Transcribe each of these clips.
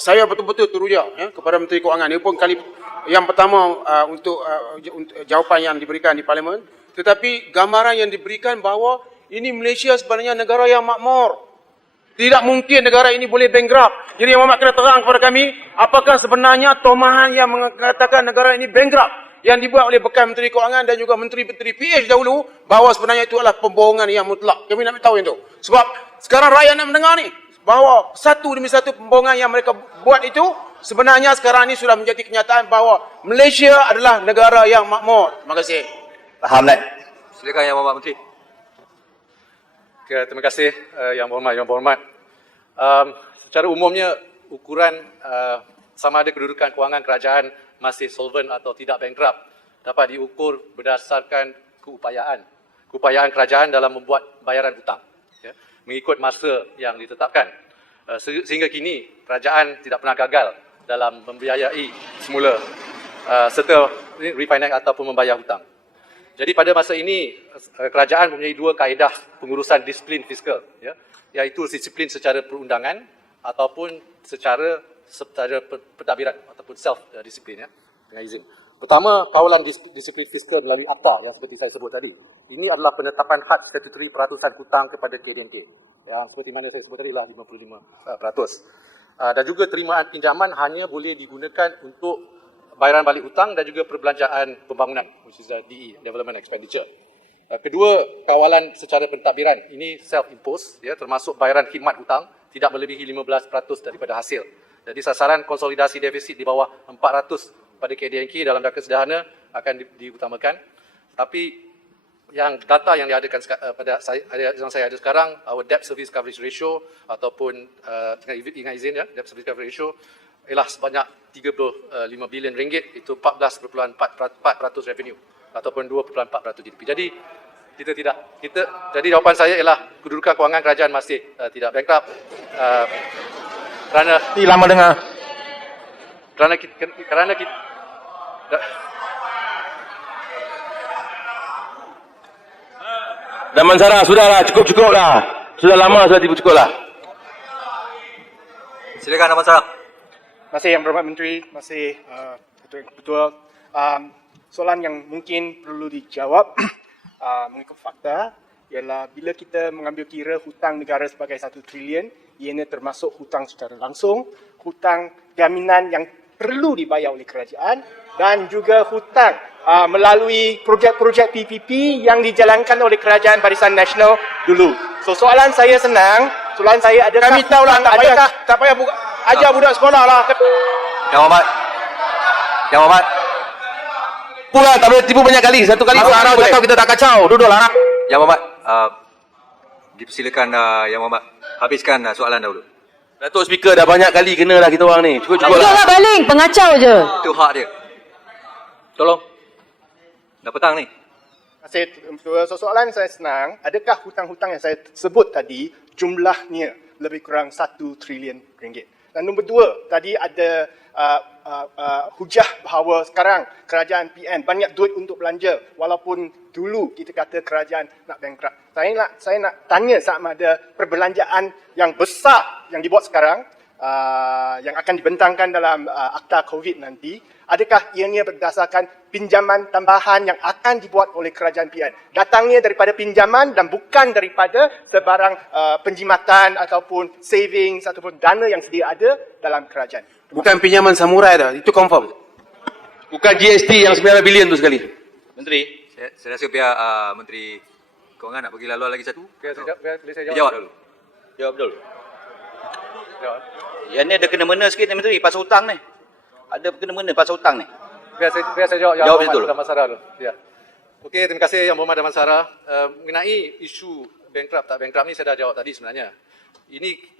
Saya betul-betul teruja kepada Menteri Kewangan. Ini pun kali yang pertama untuk jawapan yang diberikan di Parlimen. Tetapi gambaran yang diberikan bahawa ini Malaysia sebenarnya negara yang makmur. Tidak mungkin negara ini boleh bankrupt. Jadi Yang Berhormat kena terang kepada kami, apakah sebenarnya tomahan yang mengatakan negara ini bankrupt yang dibuat oleh bekas Menteri Kewangan dan juga Menteri-Menteri PH dahulu, bahawa sebenarnya itu adalah pembohongan yang mutlak. Kami nak tahu itu. Sebab sekarang rakyat nak mendengar ni, bahawa satu demi satu pembohongan yang mereka buat itu, sebenarnya sekarang ini sudah menjadi kenyataan bahawa Malaysia adalah negara yang makmur. Terima kasih. Faham, Nek. Silakan Yang Berhormat Menteri. Okay, terima kasih Yang Berhormat. Secara umumnya, ukuran sama ada kedudukan kewangan kerajaan masih solvent atau tidak bankrupt dapat diukur berdasarkan keupayaan kerajaan dalam membuat bayaran hutang, ya, mengikut masa yang ditetapkan. Sehingga kini, kerajaan tidak pernah gagal dalam membiayai semula serta refinance ataupun membayar hutang. Jadi pada masa ini, kerajaan mempunyai dua kaedah pengurusan disiplin fiskal, ya, iaitu disiplin secara perundangan ataupun secara pentadbiran ataupun self-disiplin, ya, dengan izin. Pertama, kawalan disiplin fiskal melalui Akta yang seperti saya sebut tadi. Ini adalah penetapan had statutory peratusan hutang kepada KDNK. Yang seperti mana saya sebut tadi lah 55%. Dan juga terimaan pinjaman hanya boleh digunakan untuk bayaran balik hutang dan juga perbelanjaan pembangunan, which is DE, Development Expenditure. Kedua, kawalan secara pentadbiran. Ini self-imposed, ya, termasuk bayaran khidmat hutang tidak melebihi 15% daripada hasil. Jadi sasaran konsolidasi defisit di bawah 400 pada KDNK dalam jangka sederhana akan diutamakan. Tapi yang data yang diadakan pada yang saya ada sekarang, our debt service coverage ratio ataupun dengan izin, ya, debt service coverage ratio ialah sebanyak 35 bilion ringgit, itu 14.4% revenue ataupun 2.4% GDP. Jadi jadi jawapan saya ialah kedudukan kewangan kerajaan masih tidak bankrupt kerana Lama dengar. kerana kita Damansara, sudahlah, cukup lah. Sudah lama sudah cukup lah. silakan Damansara. Terima kasih Yang Berhormat Menteri, terima kasih Ketua. Soalan yang mungkin perlu dijawab mengikut fakta ialah bila kita mengambil kira hutang negara sebagai 1 trilion, ianya termasuk hutang secara langsung, hutang jaminan yang perlu dibayar oleh kerajaan dan juga hutang melalui projek-projek PPP yang dijalankan oleh Kerajaan Barisan Nasional dulu. So soalan saya senang, soalan saya adakah Kami tahulah, tak payah ajar budak sekolah lah. Yang Berhormat. Pula tak boleh tipu banyak kali. Satu kali Harap tak tahu kita tak kacau. Duduklah. Yang Berhormat, dipersilakan Yang Berhormat habiskan soalan dahulu. Datuk Speaker dah banyak kali kena dah kita orang ni. Cukup Betul lah. lah baling, pengacau je. Itu hak dia. Tolong. Dah petang ni. Soalan saya senang, adakah hutang-hutang yang saya sebut tadi jumlahnya lebih kurang 1 trilion ringgit? Dan nombor 2, tadi ada hujah bahawa sekarang kerajaan PN banyak duit untuk belanja walaupun dulu kita kata kerajaan nak bankrupt. Saya nak tanya sama ada perbelanjaan yang besar yang dibuat sekarang yang akan dibentangkan dalam akta COVID nanti, adakah ianya berdasarkan pinjaman tambahan yang akan dibuat oleh kerajaan PN? Datangnya daripada pinjaman dan bukan daripada sebarang penjimatan ataupun savings ataupun dana yang sedia ada dalam kerajaan. Bukan pinjaman samurai dah, itu confirm. Bukan GST yang 9 bilion tu sekali. Menteri, saya rasa biar Menteri Kewangan nak bagi laluan lagi satu. Boleh saya Jawab dulu. Jawab dulu. Yang ni ada kena-mena sikit ni Menteri, pasal hutang ni. Ada kena-mena pasal hutang ni. Biar saya jawab Jawab betul. Damansara dulu. Ya. Okey, terima kasih Yang Berhormat Damansara. Mengenai isu bankrupt tak bankrupt ni saya dah jawab tadi sebenarnya. Ini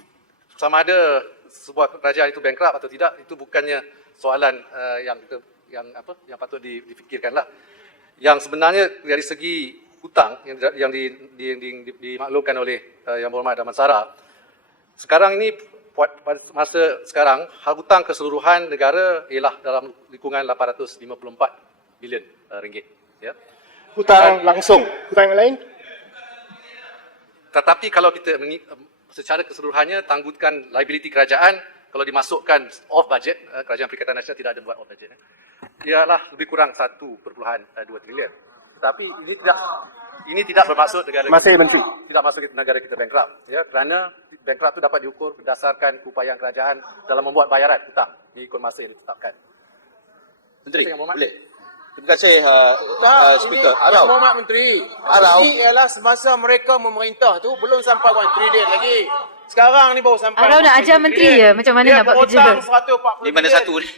sama ada sebuah kerajaan itu bankrupt atau tidak, itu bukannya soalan yang patut difikirkanlah. Yang sebenarnya dari segi hutang yang dimaklumkan oleh Yang Berhormat Damansara, sekarang ini pada masa sekarang hutang keseluruhan negara ialah dalam lingkungan 854 bilion ringgit, ya. hutang langsung. Hutang yang lain? Tetapi kalau kita secara keseluruhannya tangguhkan liability kerajaan, kalau dimasukkan off budget, Kerajaan Perikatan Nasional tidak ada buat off budget. Ialah lebih kurang 1.2 trilion. Tetapi ini tidak bermaksud negara Masih Menteri. tidak masuk negara kita bankrupt, ya, kerana bankrupt itu dapat diukur berdasarkan upaya kerajaan dalam membuat bayaran hutang mengikut masa yang ditetapkan. Menteri, Yang Berhormat. boleh. Terima kasih Speaker. Ini, Yang Berhormat Menteri, ini ialah semasa mereka memerintah tu belum sampai 1 trilion lagi. Sekarang ni baru sampai. Arau nak ajar menteri ya macam mana nak buat kerja. Dia berhutang 140 Di mana satu ni?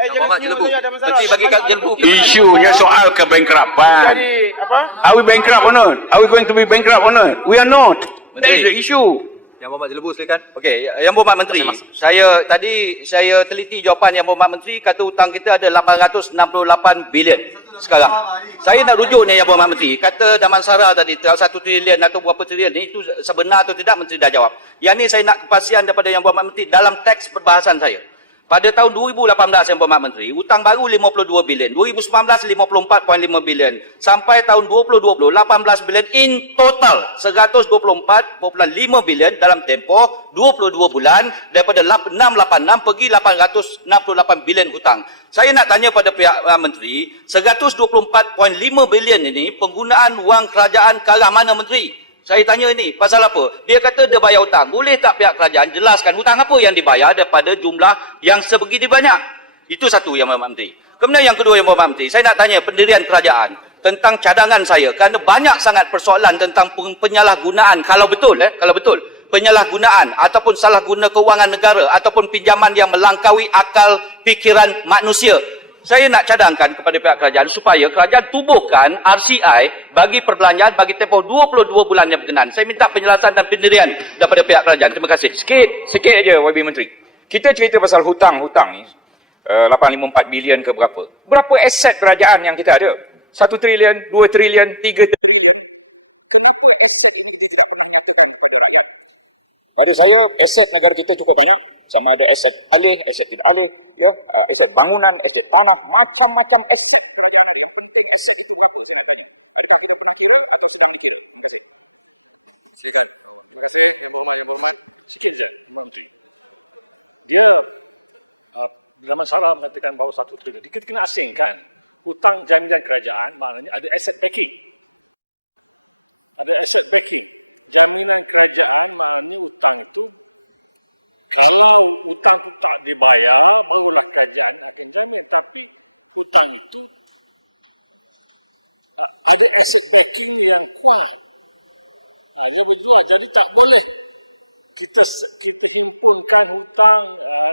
jangan Berhormat senyum Jelebu. saja, ada masalah. Menteri bagi kat Jelebu. Isunya soal kebankruptan. Jadi, apa? Are we bankrupt or not? Are we going to be bankrupt or not? We are not. That is the issue. Yang Berhormat Jelebu silakan. Okey, Yang Berhormat Menteri. Saya teliti jawapan Yang Berhormat Menteri kata hutang kita ada 868 bilion sekarang. Saya nak rujuk ni Yang Berhormat Menteri. Kata Damansara tadi 1 trilion atau berapa trilion ni itu sebenar atau tidak Menteri dah jawab. Yang ni saya nak kepastian daripada Yang Berhormat Menteri dalam teks perbahasan saya. Pada tahun 2018 Yang Berhormat Menteri, hutang baru 52 bilion, 2019 54.5 bilion, sampai tahun 2020 18 bilion, in total 124.5 bilion dalam tempoh 22 bulan daripada 686 pergi 868 bilion hutang. Saya nak tanya pada pihak Menteri, 124.5 bilion ini penggunaan wang kerajaan ke arah mana Menteri? Saya tanya ini, pasal apa? Dia kata dia bayar hutang. Boleh tak pihak kerajaan jelaskan hutang apa yang dibayar daripada jumlah yang sebegini banyak? Itu satu Yang Berhormat Menteri. Kemudian yang kedua Yang Berhormat Menteri, saya nak tanya pendirian kerajaan tentang cadangan saya. Kerana banyak sangat persoalan tentang penyalahgunaan, kalau betul, penyalahgunaan ataupun salah guna kewangan negara ataupun pinjaman yang melangkaui akal fikiran manusia. Saya nak cadangkan kepada pihak kerajaan supaya kerajaan tubuhkan RCI bagi perbelanjaan bagi tempoh 22 bulan yang berkenaan. Saya minta penjelasan dan pendirian daripada pihak kerajaan. Terima kasih. Sikit aja YB Menteri. Kita cerita pasal hutang ni 854 bilion ke berapa? Berapa aset kerajaan yang kita ada? 1 trilion, 2 trilion, 3 trilion. Pada saya aset negara kita cukup banyak. Sama ada aset alih, aset tidak alih, ya, aset bangunan, aset tanah, macam-macam aset. Aset itu berapa? Kalau hutang tak dibayar, barulah kerajaan ditanya, tapi hutang itu ada aset backing yang kuat. Yang itu jadi tak boleh kita himpunkan hutang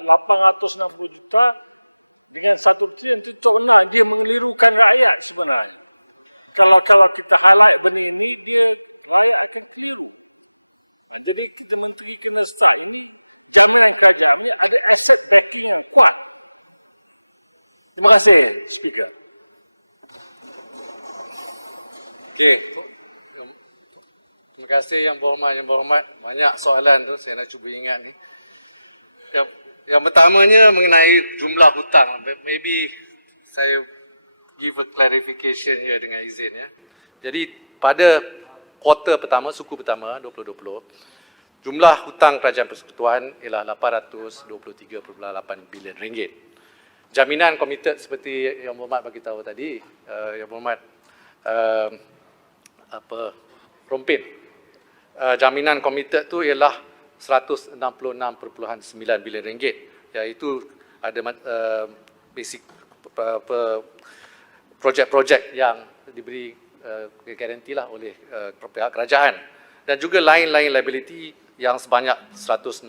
860 juta dengan 1 trilion, itu lagi menirukan rakyat sebenarnya. Kalau kita halai benda ini, dia rakyat akan keliru. Jadi kita menteri kena start ini, jangan kerajaan ini ada aset backing yang kuat. Terima kasih, Speaker. Okey. Terima kasih Yang Berhormat. Banyak soalan tu saya nak cuba ingat ni. Yang pertamanya mengenai jumlah hutang. Maybe saya give a clarification here dengan izin ya. Jadi pada kuartal pertama, suku pertama 2020, jumlah hutang Kerajaan Persekutuan ialah 823.8 bilion ringgit. Jaminan komited seperti Yang Berhormat bagi tahu tadi, Yang Berhormat Rompin. Jaminan komited tu ialah 166.9 bilion ringgit, iaitu ada basic projek-projek yang diberi garanti lah oleh pihak kerajaan, dan juga lain-lain liability yang sebanyak 166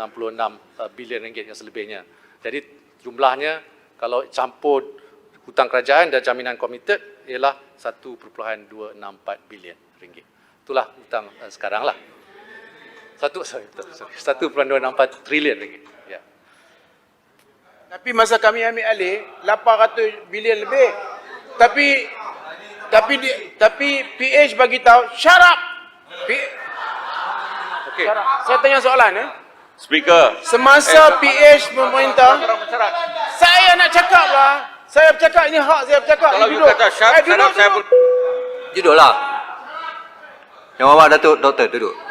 bilion ringgit yang selebihnya. Jadi jumlahnya kalau campur hutang kerajaan dan jaminan komited ialah 1.264 bilion ringgit. Itulah hutang sekarang lah. 1.264 trilion ringgit. Ya. Tapi masa kami ambil alih 800 bilion lebih. Tapi PH bagi tahu shut up. Okey. Saya tanya soalan Speaker. Semasa PH memerintah, saya nak cakap lah. Saya bercakap, ini hak saya bercakap. Kalau you kata shut up, saya pun... Duduklah. Yang Hormat Datuk Doktor duduk.